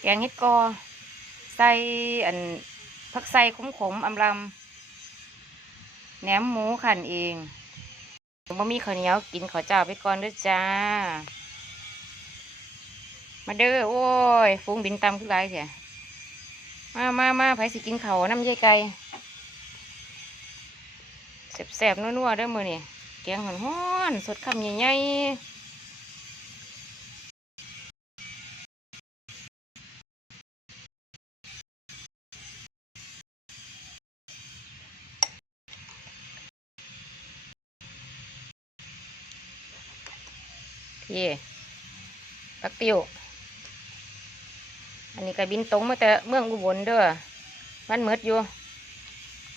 แกงเห็ดกอใส่อันผักใส่ขมขมๆอำลำแหนมหมูขันเองบ่มีข้าวเหนียวกินข้าวเจ้าไปก่อนด้วยจ้า มาเด้อโอ้ยฟุ้งบินตามขึ้นไรเถอะมามามาไผสิกินเขาน้ำยายไก่แสบๆนัวๆเด้อมือนี่แกงหอนๆสดคำใหญ่ๆ ปักติวอันนี้ก็บินตรงมาแต่เมืองอุบลเด้อมันเมิดอยู่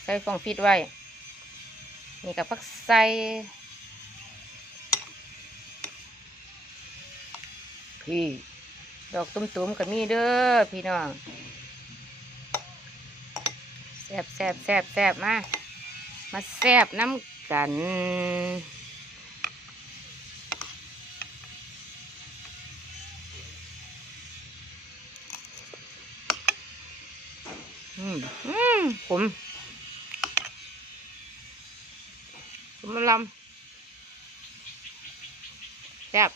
ใส่ฟองฟิตไว้ นี่กับผักใส่พี่ดอกตุ้มๆก็มีเด้อพี่น้องแซบแซบแซบแซบมา มาแซบน้ำกัน อืมขมผมผมมันลำแซ่บ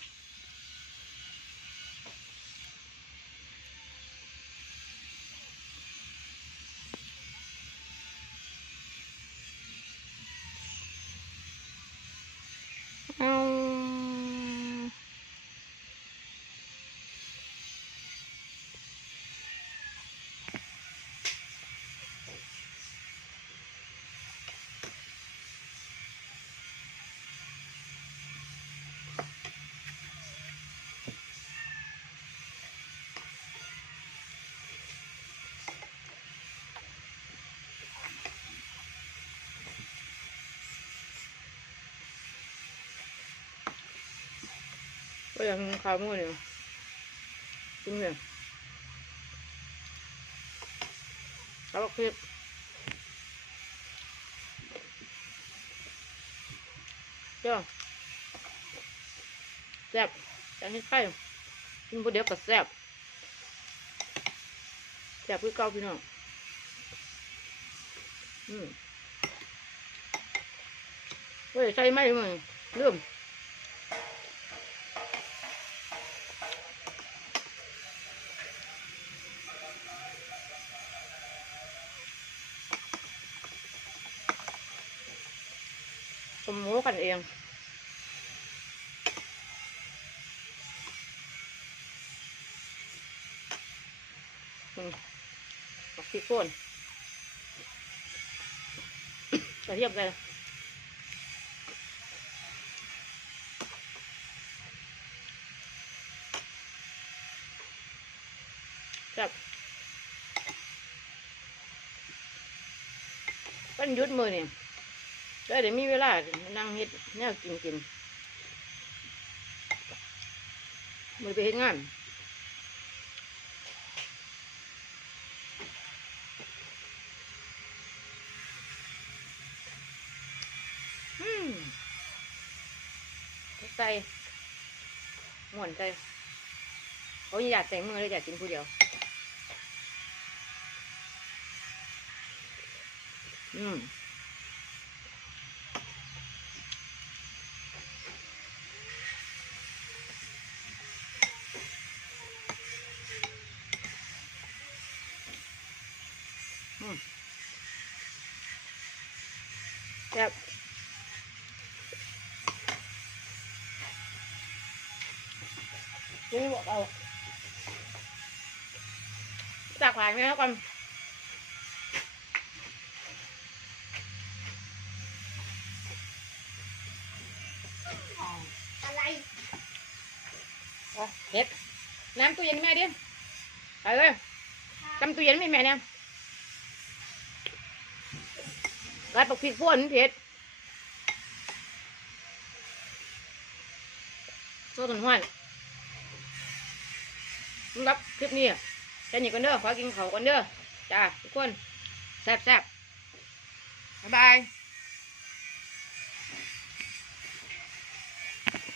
ก็ยังขาวมือเนี่ยกินเนี่ยแล้วก็คลิปเจ้าแซ่บจังให้ไข่กินบุเดียวก็แซ่บแซ่บคือเก่าพี่น้องอืมเฮ้ยใส่ไหมมึงลืม สมมูกันเองอืมบักพริกป่นกระเทียมไปจับเป็นยุดมือเนี่ย ได้เดี๋ยวมีเวลานั่งเฮ็ดแนวกินกินมือไปเฮ็ดงานอืมใส่ม่วนใจเขาอยากใส่มือเลยอยากกินผู้เดียวอืม แซ่บนี่บอกเอาจากผ่านไหมครับก่อนอ๋ออะไรเอาเด็ดน้ำตู้เย็นแม่ดิไปเลยจำตู้เย็นไม่แม่เนี่ย ไรปกพริกพ่นเผ็ดโซ่ต้นห้วนสำหรับคลิปนี้แค่นี้ก่อนเด้อขอกินข้าวก่อนเด้อจ้าทุกคนแซ่บๆบ๊ายบาย